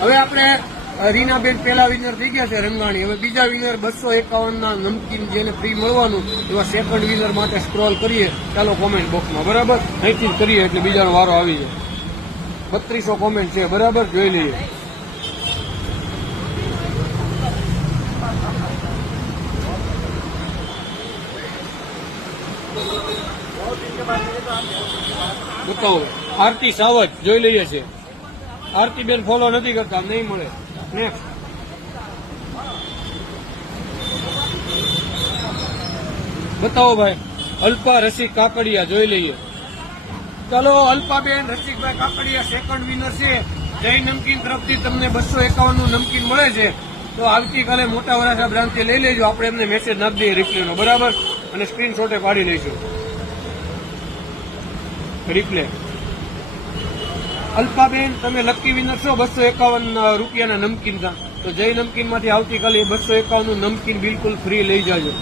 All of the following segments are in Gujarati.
હવે આપણે રીનાબેન પહેલા વિનર થઈ ગયા છે રંગાણી. હવે બીજા વિનર 251 ના નમકીન જેને ફ્રી મળવાનું એવા સેકન્ડ વિનર માટે સ્ક્રોલ કરીએ. ચાલો કોમેન્ટ બોક્સમાં, બરાબર, અહીંથી જ કરીએ એટલે બીજાનો વારો આવી જાય. 3200 કોમેન્ટ છે, બરાબર, જોઈ લઈએ. બતાવો. આરતી સાવજ જોઈ લઈએ છે. આરતી બેન ફોલો નથી કરતા, નહીં મળે. નેક્સ્ટ. બતાવો ભાઈ. અલ્પા રસિક કાકડિયા જોઈ લઈએ. ચાલો, અલ્પાબેન રસિકભાઈ કાકડિયા સેકન્ડ વિનર છે. જય નમકીન તરફથી તમને 251 નું નમકીન મળે છે. તો આવતીકાલે મોટા વરાછા બ્રાન્ચથી લઈ લેજો. આપણે એમને મેસેજ નાખી દઈએ રિપ્લેનો, બરાબર, અને સ્ક્રીનશોટે પાડી લઈશું. રિપ્લે. અલ્પાબેન તમે લકી વિનર છો 251 રૂપિયાના નમકીન. તો જય નમકીન માંથી આવતીકાલે 251 નું નમકીન બિલકુલ ફ્રી લઈ જાજો.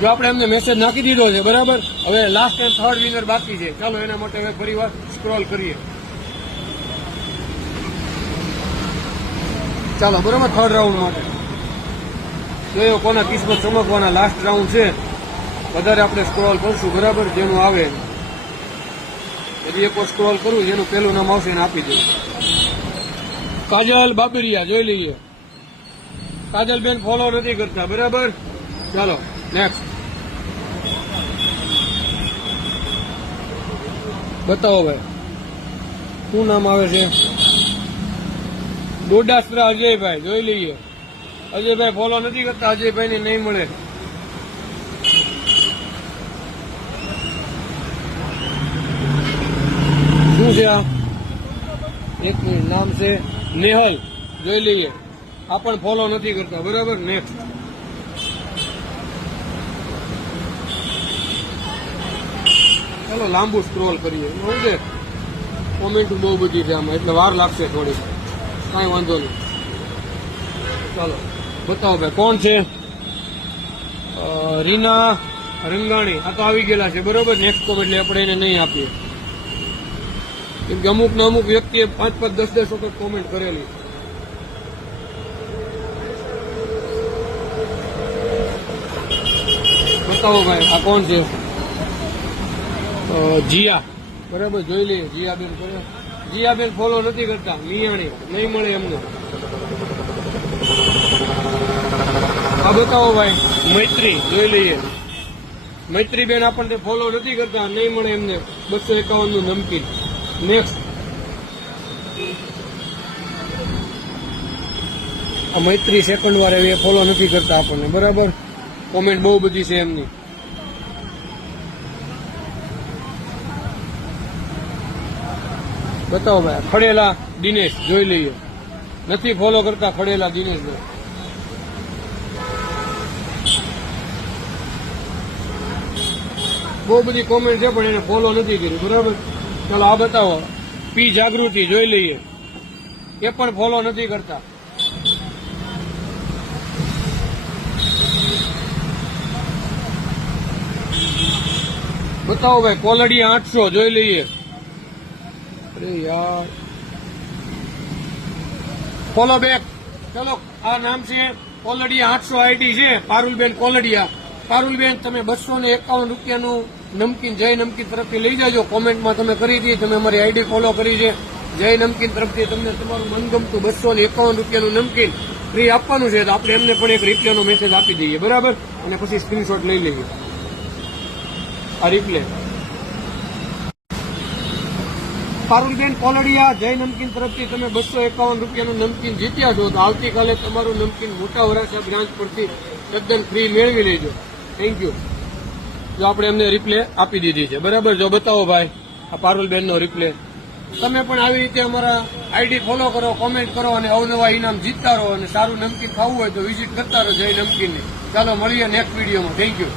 જો આપણે એમને મેસેજ નાખી દીધો છે, બરાબર. હવે લાસ્ટ એન્ડ થર્ડ વિનર બાકી છે. ચાલો એના માટે હવે ફરી વાર સ્ક્રોલ કરીએ. ચાલો, બરાબર, થર્ડ રાઉન્ડ માટે જોયો કોના કિસ્મત ચમકવાના. લાસ્ટ રાઉન્ડ છે, વધારે આપણે સ્ક્રોલ કરશું, બરાબર, જેનું આવે. હજી એક વાર સ્ક્રોલ કરું, જેનું પેલું નામ આવશે એને આપી દઉં. કાજલ બાબરિયા જોઈ લઈએ. કાજલ બેન ફોલો નથી કરતા, બરાબર. ચાલો નેક્સ્ટ. બતાવો ભાઈ, શું નામ આવે છે? ડોડાસરા અજયભાઈ જોઈ લઈએ. અજયભાઈ ફોલો નથી કરતા, અજયભાઈ ને નહીં મળે. શું છે આ? એક મિનિટ, નામ છે નેહલ જોઈ લઈએ. આ પણ ફોલો નથી કરતા, બરાબર. નેક્સ્ટ. ચાલો લાંબુ સ્ક્રોલ કરીએ. શું છે? કોમેન્ટ બહુ બધી છે આમાં, એટલે વાર લાગશે થોડી. કાંઈ વાંધો નહીં. ચાલો બતાવો ભાઈ, કોણ છે? રીના રંગાણી. આ તો આવી ગયેલા છે, બરોબર. નેક્સ્ટ કોમેન્ટ એટલે આપણે એને નહીં આપીએ, કેમ કે અમુક ને અમુક વ્યક્તિએ 5-5, 10-10 વખત કોમેન્ટ કરેલી. બતાવો ભાઈ, આ કોણ છે? જીયા, બરાબર, જોઈ લઈએ. જીયાબેન કરે. જીયાબેન ફોલો નથી કરતા, મિયાણી, નહીં મળે એમને. આ બતાવો ભાઈ, મૈત્રી જોઈ લઈએ. મૈત્રીબેન આપણને ફોલો નથી કરતા, નહીં મળે એમને 251 નું નમકીન. નેક્સ્ટ. આ મૈત્રી સેકન્ડ વાર એ ફોલો નથી કરતા આપણને, બરાબર. કોમેન્ટ બહુ બધી છે એમની. બતાવો ભાઈ, ખડેલા દિનેશ જોઈ લઈએ. નથી ફોલો કરતા ખડેલા દિનેશ. બહુ બધી કોમેન્ટ છે પણ એને ફોલો નથી કરી, બરાબર. ચાલો આ બતાવો. પી જાગૃતિ જોઈ લઈએ. એ પણ ફોલો નથી કરતા. બતાવો ભાઈ, કોલડિયા 800 જોઈ લઈએ. અરે યાર, ફોલો બેક. ચલો, આ નામ છે કોલડિયા 800 આઈડી છે. પારુલબેન કોલડિયા. પારુલબેન તમે 251 રૂપિયાનું નમકીન જય નમકીન તરફથી લઈ જાજો. કોમેન્ટમાં તમે કરી હતી, તમે અમારી આઈડી ફોલો કરી છે. જય નમકીન તરફથી તમને તમારું મનગમતું 251 રૂપિયાનું નમકીન ફ્રી આપવાનું છે. તો આપણે એમને પણ એક રિપ્લેનો મેસેજ આપી દઈએ, બરાબર, અને પછી સ્ક્રીનશોટ લઈ લઈએ. આ રિપ્લે. પારુલબેન કોલડિયા જય નમકીન તરફથી તમે 251 રૂપિયાનું નમકીન જીત્યા છો. તો આવતીકાલે તમારું નમકીન મોટા વરાછા બ્રાન્ચ પરથી તદ્દન ફ્રી મેળવી લેજો. Thank you. જો આપણે એમને રિપ્લે આપી દીધી છે, બરાબર. જો બતાવો ભાઈ, આ પારુલબેનનો રિપ્લે. તમે પણ આવી રીતે અમારા આઈડી ફોલો કરો, કોમેન્ટ કરો અને અવનવા ઇનામ જીતતા રહો. અને સારું નમકીન ખાવું હોય તો વિઝિટ કરતા રહો જય નમકીનની. ચાલો મળીએ નેક્સ્ટ વિડીયોમાં. Thank you.